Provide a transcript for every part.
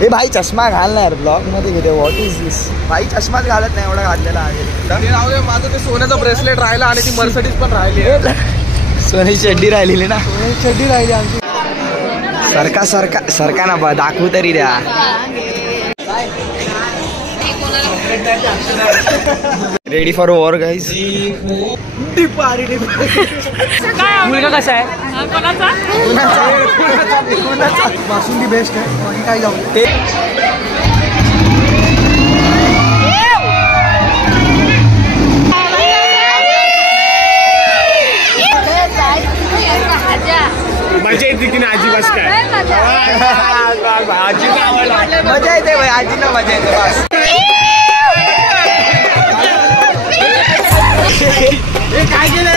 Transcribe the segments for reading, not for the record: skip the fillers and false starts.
हे भाई चष्मा घाल ना यार, ब्लॉग मध्ये घेते. व्हॉट इज दिस. भाई चष्माच घालत नाही, एवढा घातलेला आहे. माझं ते सोन्याचं ब्रेसलेट राहिला आणि ती मर्सिडीज पण राहिली. सोन्याची चड्डी राहिलेली ना. सोन्याची चड्डी राहिली आमची. सरका सरका सरका ना, दाखवू तरी द्या. Ready for war guys. मुलगा कसा आहे? बासुंदी बेस्ट आहे. काय जाऊ ते मजा येते की नाही आजी? बस काय आजी मजा येते भाई, आजीला मजा येते बस. काय केलं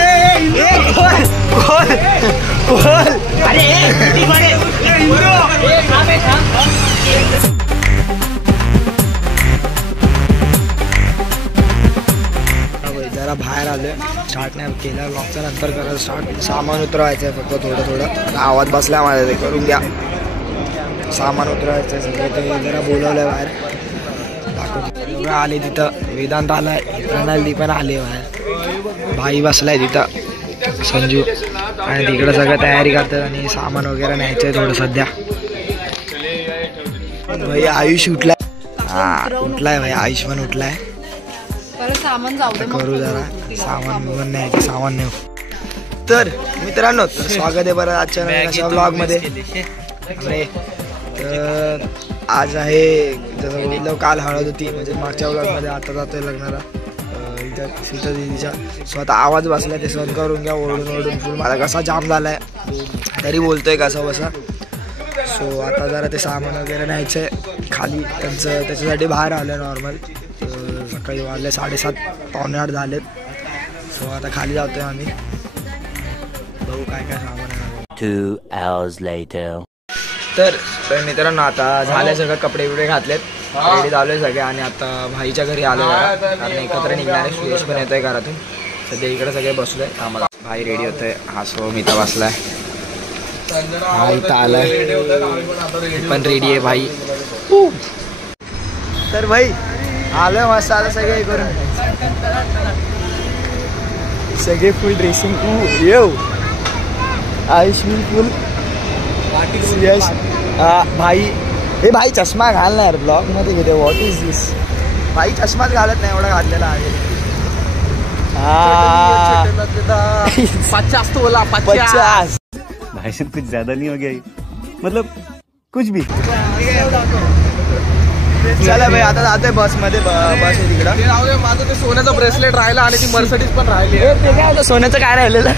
जरा बाहेर आलोय. स्टार्ट नाही केला ब्लॉगचा, नंतर करा स्टार्ट. सामान उतरवायचं आहे फक्त थोडं थोडं. आवाज बसला माझा, ते करून घ्या. सामान उतरवायचं आहे सगळं. ते जरा बोलवलंय बाहेर. दाखवतो आले तिथं. वेदांत आलाय, प्रणाली पण आले बाहेर. भाई बसलाय तिथं संजू. आणि तिकडं सगळं तयारी करतात आणि सामान वगैरे न्यायचं आहे थोडं सध्या. भाई आयुष उठलाय. हा उठलाय भाई, आयुष पण उठलाय. सामान जाऊ दे, करू जरा सामान न्यायचं. सामान नेऊ. तर मित्रांनो, स्वागत आहे बरं आजच्या नवीन ब्लॉग मध्ये. तर आज आहे जसं बोललो, काल हळद होती म्हणजे मागच्या ब्लॉग मध्ये. आता जातोय लग्नाला इथं सीता दिदीच्या. सो आता आवाज बसला, ते सहन करून घ्या. ओरडून ओरडून फुल माझा कसा जाम झालाय, तरी बोलतोय कसं बसा. सो आता जरा ते सामान वगैरे न्यायचं आहे खाली त्यांचं. त्याच्यासाठी बाहेर आलं नॉर्मल. सकाळी वाजले 7:30 पावणे 8 झालेत. सो आता खाली जातोय आम्ही. बघू काय काय सामान आहे. 2 hours later. तर मित्रांनो, आता झाले सगळं. कपडे बिपडे घातलेत, रेडी झालोय सगळे. आणि आता भाईच्या घरी आलो कारण एकत्र निघणार आहे. सुयश पण येतोय घरातून. सध्या इकडे सगळे बसलोय कामाला. भाई रेडी होतोय. हा सो मी तर बसलाय. हा इथं आलाय पण रेडी आहे भाई. तर भाई आलोय मस्त. आता सगळे हे करून सगळे फुल ड्रेसिंग. येऊ आयुष मी फुल. यश भाई. हे भाई चष्मा घाल ना यार, ब्लॉग मध्ये घेते. व्हॉट इज दिस. भाई चष्माच घालत नाही, एवढा घातलेला आहे. 50 तोला. 50. भाई साहब कुछ ज्यादा नहीं हो गया? मतलब कुछ भी. चला भाई आता जातोय बस मध्ये. बस आहे तिकडं. माझं ते सोन्याचं ब्रेसलेट राहिला आणि ती मर्सिडीज पण राहिली. ते काय होतं, सोन्याचं काय राहिलेलं?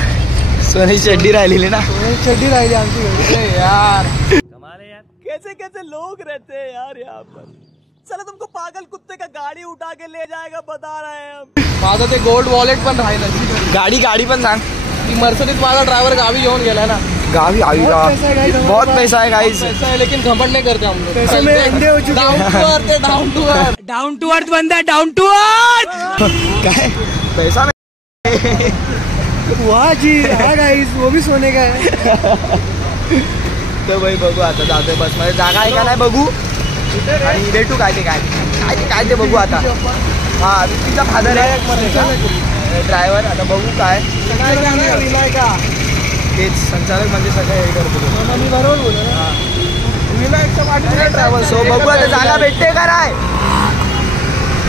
सोन्याची चड्डी राहिलेली ना. सोन्याची चड्डी राहिली आमची यार. कैसे कैसे लोग रहते हैं यार यहाँ पर. चला तुमको पागल कुत्ते का गाड़ी उठा के ले जाएगा बता रहे हैं हम. माझं ते गोल्ड वॉलेट पण राहिलं. गाडी पण सांग. ती मर्सिडीज माझा ड्रायव्हर गावी घेऊन गेला ना. गावी आई बहुत पैसा है गाइस. पैसा है लेकिन घमंड नहीं करते हम लोग. डाउन टू अर्थ बंदा. Down to earth. काय पैसा में. वाह जी. हाँ गाइस, वो भी सोने का है. तर भाई बघू आता जातोय बस मध्ये. जागा आहे का नाही बघू आणि भेटू. काय ते बघू आता. हा तिचा फादर आहे ड्रायव्हर. आता बघू काय तेच संचालक म्हणजे सगळं हे करतो. बरोबर बोल. ड्रायव्हर. सो बघू आता जागा भेटते का नाही.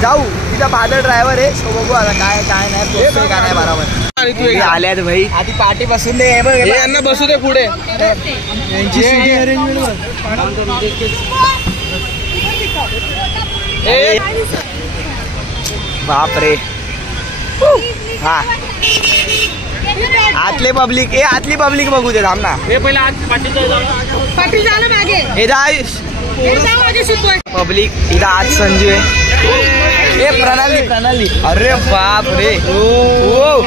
जाऊ. तिचा फादर ड्रायव्हर आहे. सो बघू आता काय नाही पोहोचतोय का नाही बरोबर. आल्यात भाई. आधी पाठी बसून दे. यांना बसू दे पुढे. बापरे. हा आतले पब्लिक. आतली पब्लिक बघू दे. थांब ना. हे पहिला पाठी झालं मागे. हे आयुष पब्लिक. इथं आज संजू आहे. ए प्रणाली. अरे बाप रे. ओ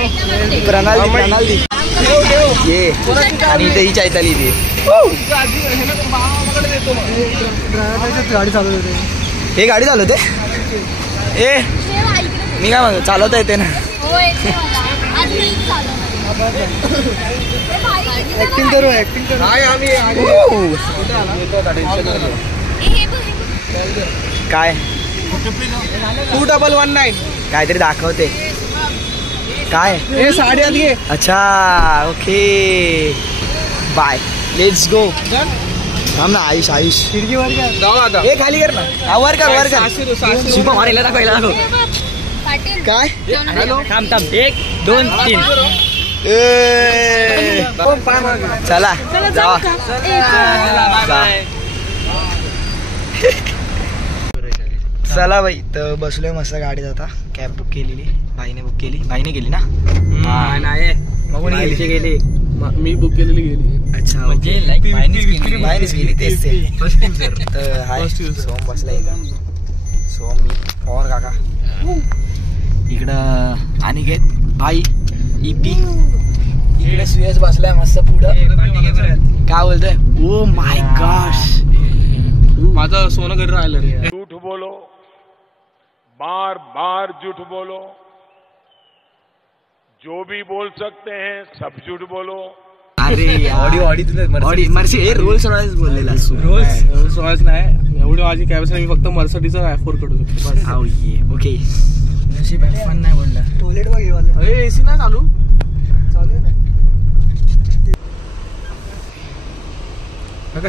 प्रणाली. ये आणि इथे ही चैताली ती. गाडी चालवत होते. हे गाडी चालवते. ए मी काय म्हणतो, चालवता येते ना. ऍक्टिंग करू. काय 2119 काहीतरी दाखवते काय हे 8.5 घे. अच्छा ओके बाय लेट्स गो थांब ना आयुष आयुष खिडकीवर जाऊ आता. हे खाली कर ना वर कर 600 शुभ मारायला दाखवायला दाखव पाटील काय हॅलो. थांब 1 2 3 चला जावा चला बाई तर बसलोय मस्त गाडीत आता कॅब बुक केलेली भाईने बुक केली भाईने केली ना नाही मग कोणी गेली मी बुक केलेली गेली. अच्छा म्हणजे बाहेरच गेली तेच ते तर हाय सोम बसला इथं सोम मी पवार काका इकडं अनिकेत भाई इपी इकडे सुयश बसलाय मस्त पुढं काय बोलतोय ओ माय गॉश माझं सोनं घरी राहिलं रे. झूठ बोलो बार बार झूठ बोलो जो भी बोल सकते हैं सब झूठ बोलो अरे ऑडी मर्सी हे रोल्स रॉयल्स बोललेला रोल्स रॉयल्स नाही एवढी माझी कॅब मी फक्त मर्सिडीचा अफोर्ड करू शकतो बस. ओके नशीब फन नाही बोलला टॉयलेट बघ एसी नाही चालू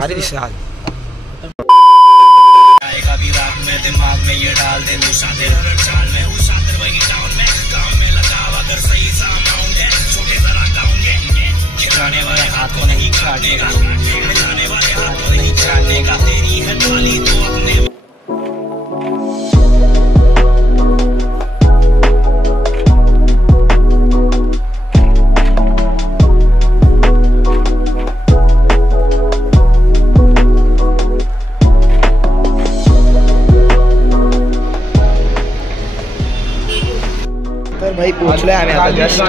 अरे विशाल तर भाई पोहोचलोय आम्ही आता जस्ट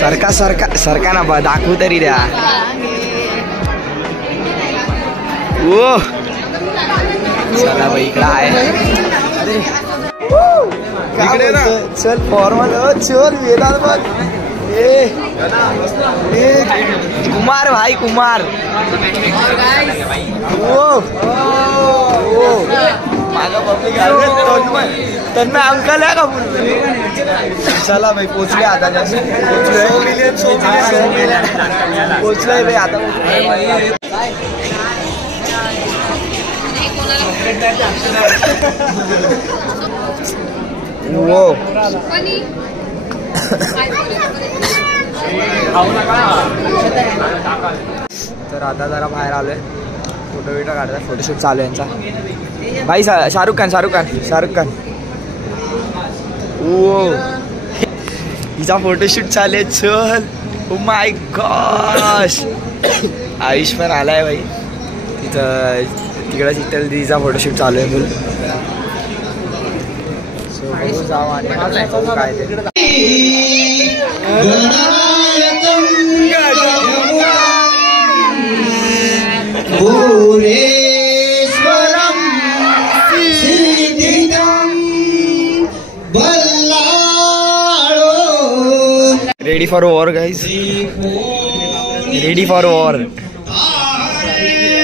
सरका सरका सरका ना बा दाखवू तरी द्या ओ चला भाई इकडं आहे इकडे ना चल फॉर्मल चल वेदांत बघ ए कुमार भाई कुमार ओ तन्मय अंकल आहे का चला भाई पोचले आता पोचलोय भाई आता वो तर आता जरा बाहेर आलोय फोटो बिटो काढतात फोटोशूट चालू आहे यांचा भाई शाहरुख खान ओ हिचा फोटोशूट चालू आहे चल ओ माय गॉश आयुष पण आलाय भाई तिथं तिकडं शीतल दीदीचा फोटोशूट चालू आहे बोल सो बघू जाऊ आणि काय ते ready for war guys ready for war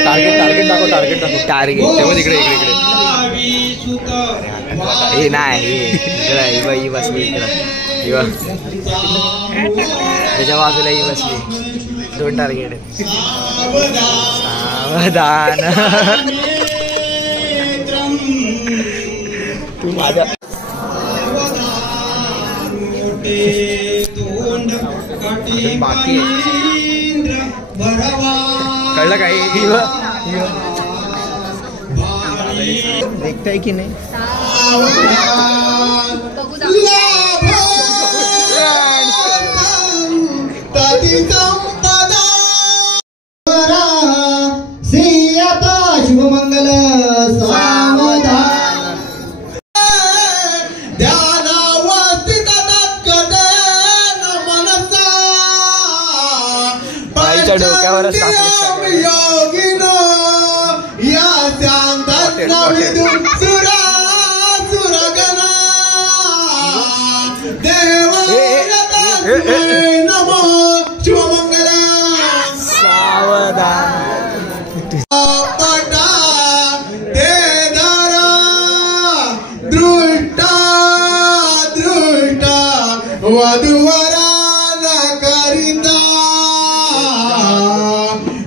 target दाखव टार्गेट तेव्हा इकडे हे नाही इकडे ही बसली इकडं त्याच्या बाजूला ही बसली 2 टार्गेट सावधान तू माझा बाकी कळलं काय देखताय की नाही शुभमंगल बाईच्या डोक्यावरच सावधान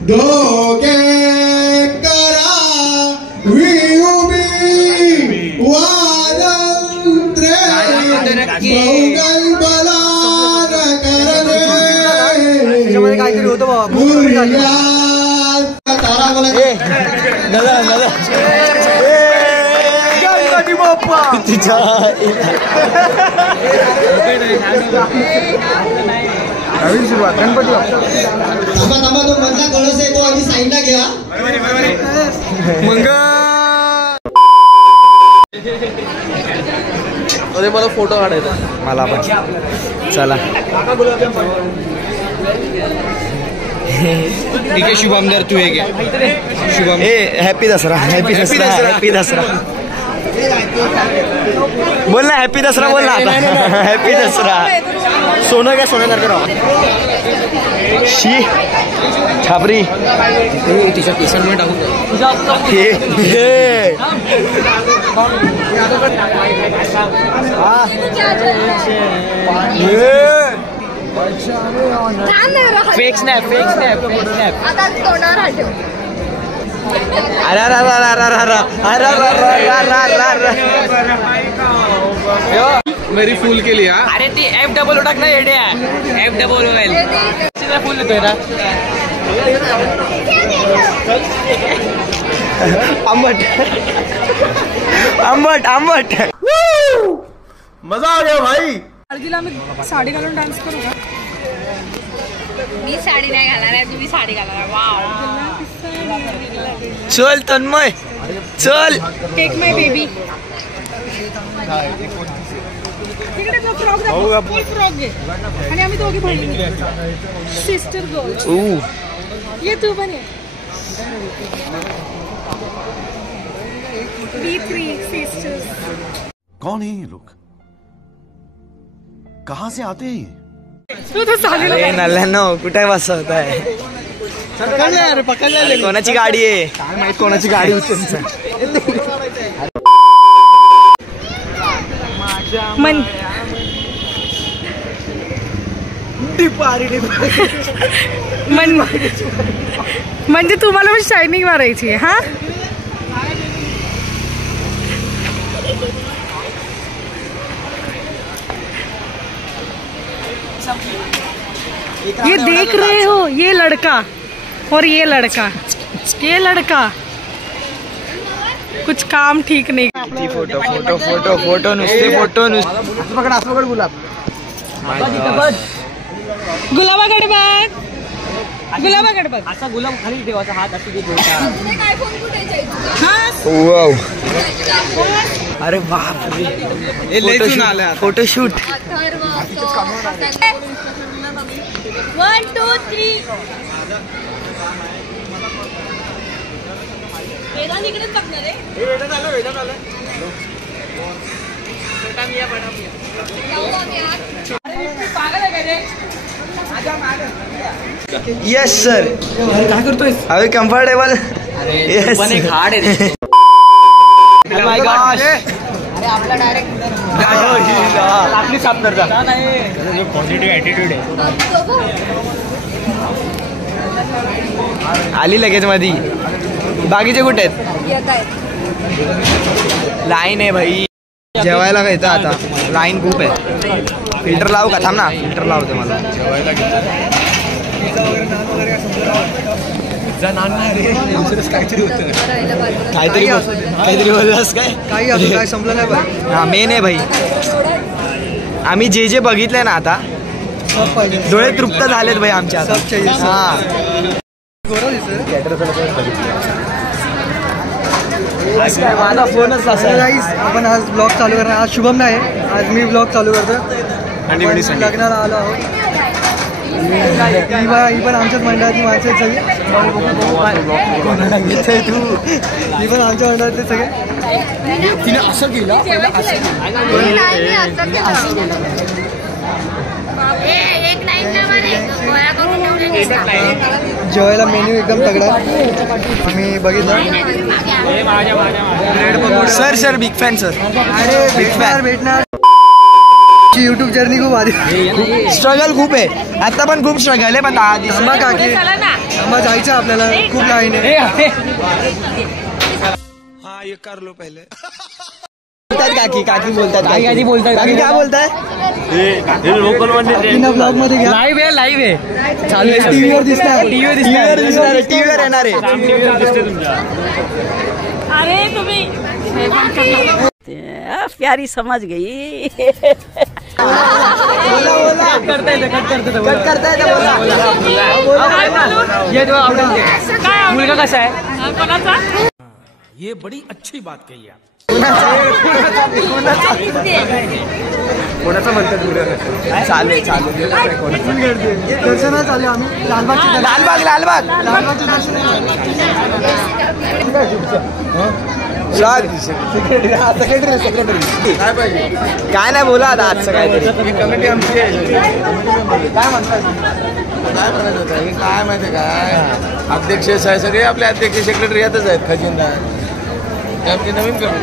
दोघे करा विहुबी वादंत्रे बहुगल बलार करणे काहीतरी होतं बाबा तारा बोला गणपती बाप्पा नवीन सुरुवात गणपती बाप्पा थांबा तो मधला कळस आहे तो आधी साईडला घ्या अरे मला फोटो काढायचा मला पण चला ठीक आहे शुभम दर तू हे घ्या Shubham happy Dussehra happy Dussehra happy Dussehra बोल ना हॅपी दसरा बोल ना हॅपी दसरा सोनं काय सोन्यासारखं राहा शी छापरी तिच्या केसांमध्ये टाकून fake snap fake snap fake snap आता तोंडावर हात ठेव. मेरी फुल केली हा. अरे ती FWO टाक ना येड्या FWO फुल येतोय ना आंबट आंबट आंबट मजा आ गया भाई हळदीला आम्ही साडी घालून डान्स करू का? मी साडी नाही घालणार आहे, तुम्ही साडी घालणार आहे. वाव. चल तन्मय चल टेक माय बेबी. तिकडे तो फ्रॉक दाखव, फुल फ्रॉक घे आणि आम्ही दोघी बहिणी सिस्टर गर्ल्स. ये तू पण ये. B3 sisters. कौन है ये लोग कहाँ से आते हैं तू तर साडीला अरे नल्ल्यानो कुठे बसवत आहे कोणाची गाडी आहे काय माहित कोणाची गाडी होती मन मन म्हणजे तुम्हाला पण शायनिंग मारायची आहे हा. ये देख रहे हो ये लड़का और ये लड़का कुछ काम ठीक नहीं. फोटो फोटो फोटो फोटो नुसते फोटो नुसते पकड असं पकड गुलाब गुलाबाकडे बघ गुलाबाकडे बघ. असा गुलाब खाली देवाचा हात अशी वाव अरे बाप रे फोटोशूट 1 2 3 वेदांत इकडेच बघणार आहे. यस सर काय करतोय अरे कम्फर्टेबल पण एक हार्ड आहे माय गॉश अरे आपला डायरेक्ट आपली साफ करता पॉझिटिव्ह ॲटिट्यूड आहे. आली लगेच मधी बाकीचे कुठे आहेत लाईन आहे भाई जेवायला घ्यायचं आता लाईन खूप आहे. फिल्टर लावू का थांब ना फिल्टर लावते मला जेवायला काहीतरी बोललास काय काय संपलं नाही भाई. हा मेन आहे भाई आम्ही जे जे बघितलंय ना आता डोळे तृप्त झालेत भाई आमच्या हा. माझा फोनच आपण आज ब्लॉग चालू करणार. आज शुभम नाही आज मी ब्लॉग चालू करतो. लग्नाला आलो आहोत. ही पण आमच्याच मंडळातली माणसं आहेत सगळी. ही पण आमच्या मंडळातले सगळे. तिने असं केलं जेवायला मेन्यू एकदम तगडा आम्ही बघितलं. Sir sir big fan sir. अरे भेटणार युट्यूब जर्नी खूप आधी स्ट्रगल खूप आहे आता पण खूप स्ट्रगल आहे पण थांबा जायचं आपल्याला, खूप लाईन आहे. हा ये कर लो पहिले. काकी काकी बोलतात, काकी काय बोलताय? ब्लॉग मध्ये घ्या. लाईव्ह आहे चालू आहे. टीव्हीवर दिसणार, टीव्हीवर येणार आहे. अरे तुम्ही प्यारी समझ गई. मुलगा कसा आहे? कोणाचा? ये बड़ी अच्छी बात कही आप. कोणाचा म्हणतात चालेल दर्शना चालू आम्ही लालबागची लालबाग सेक्रेटरी काय नाही बोला आता आजचं काहीतरी. कमिटी आमची आहे. काय म्हणतात? काय म्हणायचं होतं काय माहिती काय अध्यक्ष आहे सगळे आपले अध्यक्ष सेक्रेटरी यातच आहेत खजिनदार. आमची नवीन कमिटी.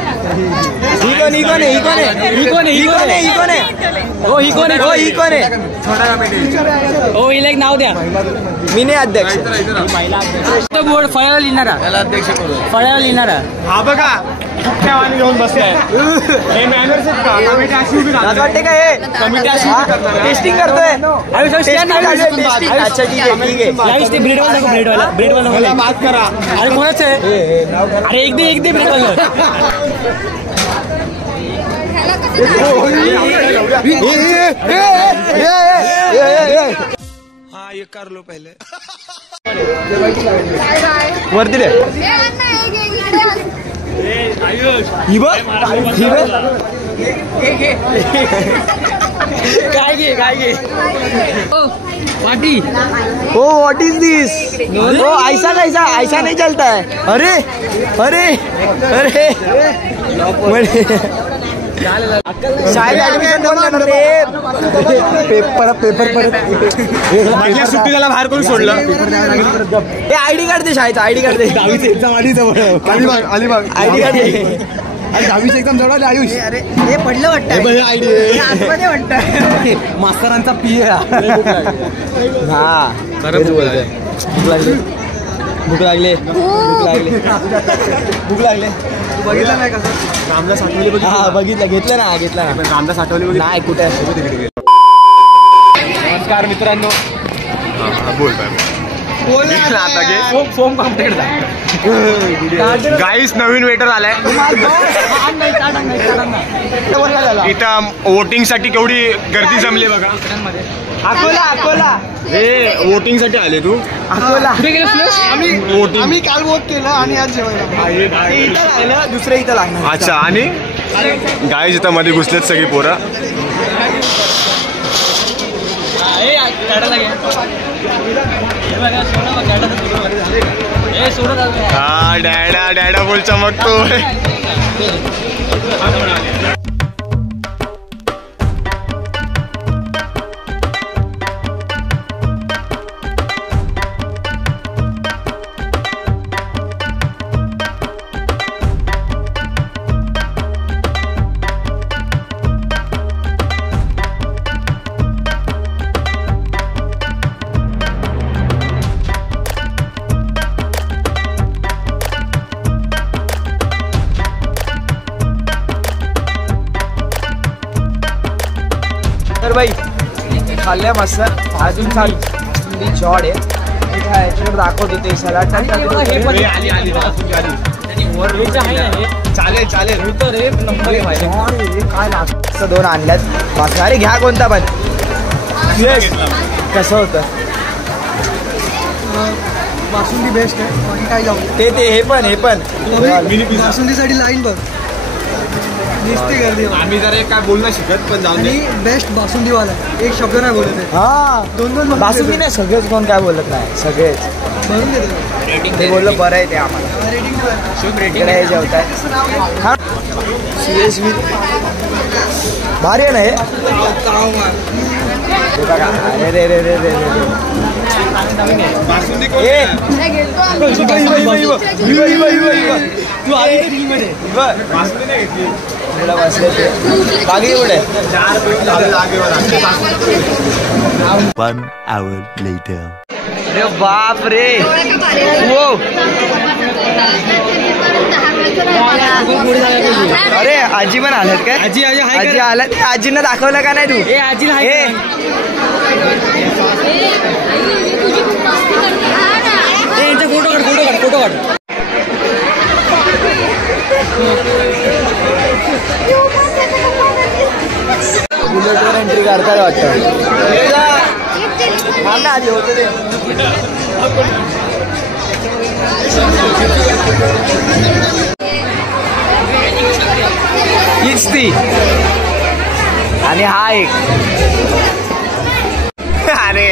नाव द्या. मी नाही अध्यक्ष. बोर्ड फळ्यावर लिहिणारा, त्याला अध्यक्ष करू. फळ्यावर लिहिणारा. हा बघा ठेवानी घेऊन बसलाय. हे मॅनर्स आहेत का? कमिटी अशी उभी राहते. वाटते का हे टेस्टिंग करतोय? अच्छा ठीक आहे. ते ब्रेडवाला बात करा. अरे कोणाच आहे? अरे एक दे ब्रेडवाला. हा ये कर लो पहिले. वरती रे काय घे पार्टी. ओ व्हाट इज दिस? ओ ऐसा नहीं चलता है. अरे शाळेत ऍडमिशन कोण देणार रे? पेपर माझ्या सुट्टी त्याला बाहेर करून सोडलं. हे आयडी कार्ड दे, शाळेचा आयडी कार्ड दे. दहावीची एक्झाम आली जवळ. अलिबाग आयडी कार्ड दे. आणि दहावीची एक्झाम जवळ आली. आयुष अरे हे पडलं वाटतं. आयडी वाटतं मास्तरांचा पी हा भूक लागली. बघितलं नाही कसं रामदास आठवले? हा बघितलं, घेतलं ना रामदास आठवले नाही कुठे. नमस्कार मित्रांनो. फोम कॉम्प्लेट गाईस नवीन वेटर आलाय इथं. वोटिंग साठी केवढी गर्दी जमली बघा. अकोला हे वोटिंग साठी आले तू? अकोला आम्ही काल वोट केलं आणि आज जेवायला दुसऱ्या इथं लागणार. अच्छा. आणि गाईस इथं मध्ये घुसलेत सगळी पोरं. हा डॅडा बोल चमकतोय. तर बाई खाल्ल्या मस्त. अजून चालली जॉड आहे. याच्यावर दाखवतो ते सलाड. चालेल काय लागतं? 2 आणल्यात. अरे घ्या कोणता पण. कसं होतं? बासुंदी बेस्ट आहे. काय जाऊ ते हे पण बासुंदीसाठी लाईन बघ. दिसते गर्दी. आम्ही जरा काय बोलणं शिकत पण जाऊ. आणि बेस्ट बासुंदीवाला एक शब्द नाही बोलत आहे. हा 2 बासुंदी नाही. सगळेच कोण काय बोलत नाही. सगळेच भरून देतो. ते बोललं बरं आहे ते आम्हाला. रेटिंग हे जेवताय हा सीएसवी भारी आहे ना हे बघा. अरे रे तू आली मध्ये बसले ते बाकी एवढे. 1 hour later. अरे बाप रे वो अरे आजी पण आल्यात काय? आजी आल्यात. आजींना दाखवलं का नाही तू? आजीला फोटो काढ. बुलेटवर एंट्री काढताय वाटतं. आधी होतं ते हीच ती. आणि हा एक अरे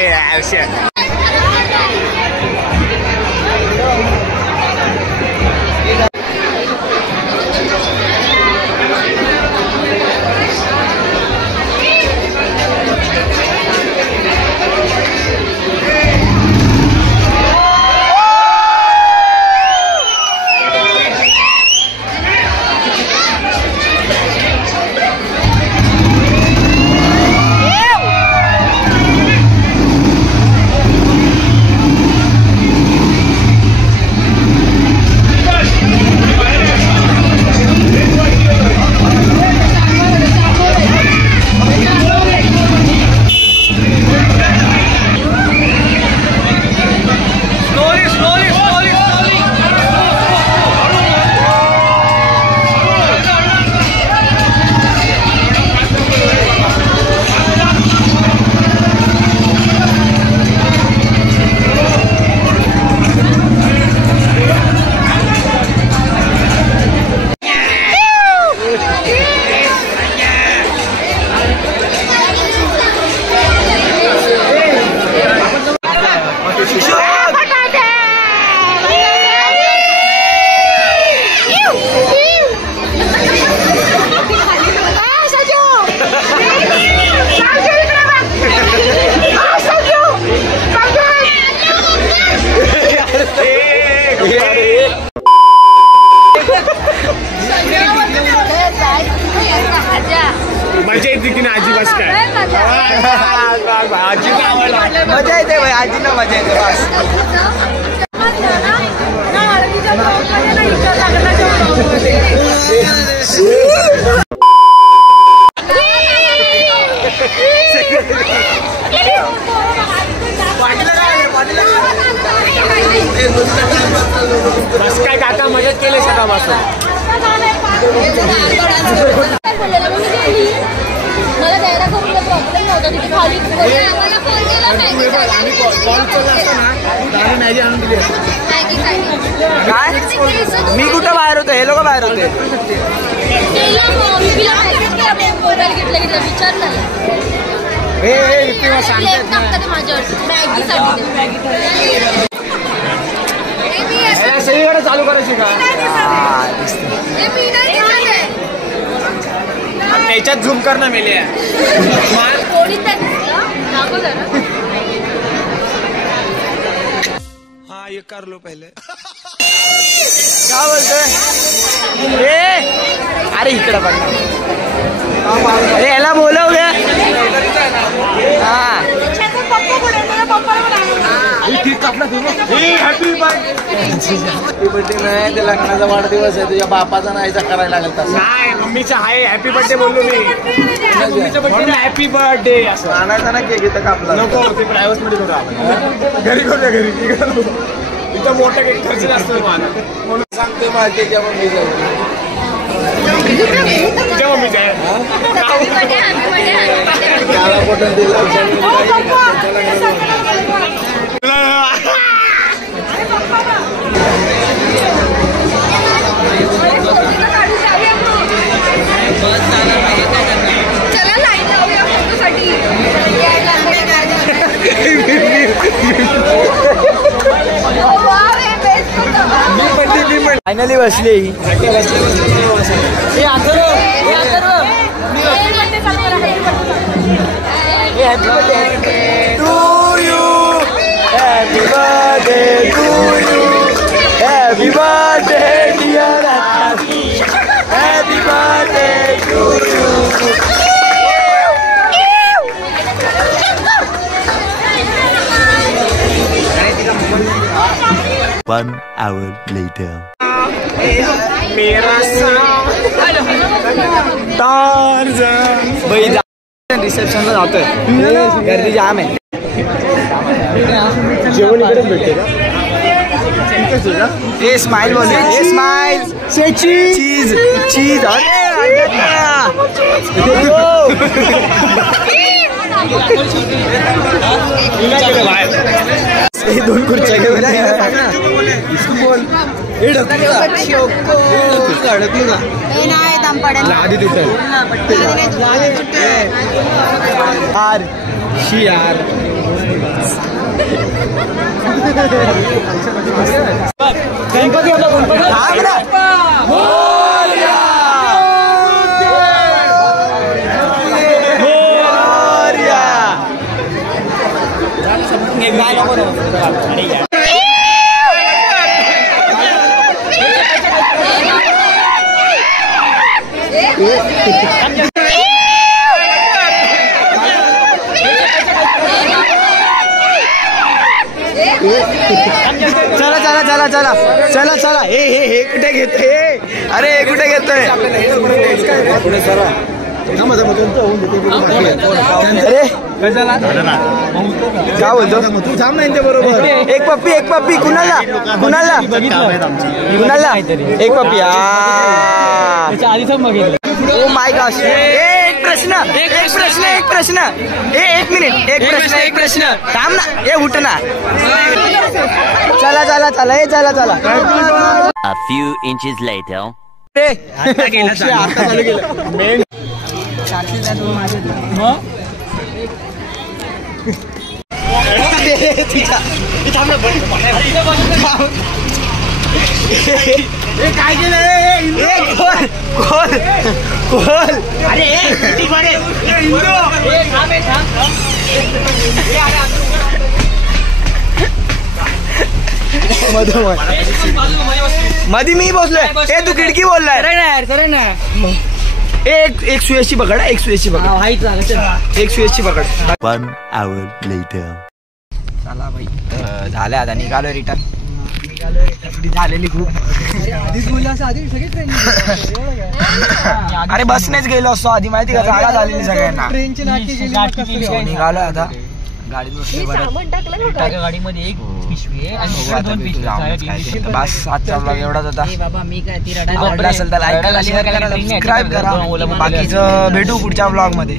मजा येते की नाही? आजी बस काय मजा येते भाई. आजीला मजा येते बस. बस काय काका मदत केली सकाळपासून. मला द्यायला खूप प्रॉब्लेम नव्हता तिथे खाली काय मी कुठं बाहेर होतो? हे लोक बाहेर होते. सगळीकडे चालू करायची का? त्याच्यात झूम करणं मेले. हाँ ये कर लो पहले. क्या बोलतोय? अरे इकडे बघ. अरे याला बोलव गे. हॅपी बर्थडे नाही ते लग्नाचा वाढदिवस आहे. तुझ्या बापाचा नाहीचा करायला लागेल तसं. नाही मम्मीचा आहे. हॅपी बर्थडे बोललो मी. हॅपी बर्थडे असं आणायचा ना केक इथं कापला नको. ते प्रायव्हेट मध्ये करू आपण. घरी करूया घरी. इथं मोठा केक खर्च जास्त मला म्हणून सांगते माझ्या तुझ्या मम्मीचा तुझ्या मम्मीचा आहे. काळा बटन दिला. फायनली बसली. Happy birthday to you. Happy birthday to you. Happy birthday dear Happy. Happy birthday to you. 1 hour later. रिसेप्शनला जातोय, गर्दी जाम आहे. जेवण इकडेच भेटते का? ए स्माइल बोल, ए स्माइल, चीज चीज. अरे दोन खुर्च्या घेऊन आधी तिथं यार गणपती चला चला चला चला चला चला. हे कुठे घेतोय? अरे हे कुठे घेतोय? अरे काय बोलतो तू? थांब ना यांच्या बरोबर. एक पप्पी कुणाला कुणाला कुणाला एक पप्पी. Oh my gosh. एक प्रश्न. एक मिनिट. एक प्रश्न थांब ना. हे उठ ना. चला चला चला. हे चला चला. A few inches later. आता चालू केलं. काय केलं? कोल. अरे मधी मी बसलोय. हे तू खिडकी बोललाय. एक सुयशची पकड. एक सुयशची पकड. 1 hour later. चला भाई, झालं आता निघालो रिटर्न. झालेली खूप. अरे बसनेच गेलो असतो आधी, माहिती का? जागा झालेली सगळ्यांना. निघालो आता गाडीत बसलो. गाडीमध्ये एक पिशवी आहे आणि बस आजचा ब्लॉग एवढाच होता. आवडला असेल तर लाईक करा, शेअर करा, सबस्क्राईब करा. बाकीचं भेटू पुढच्या ब्लॉग मध्ये.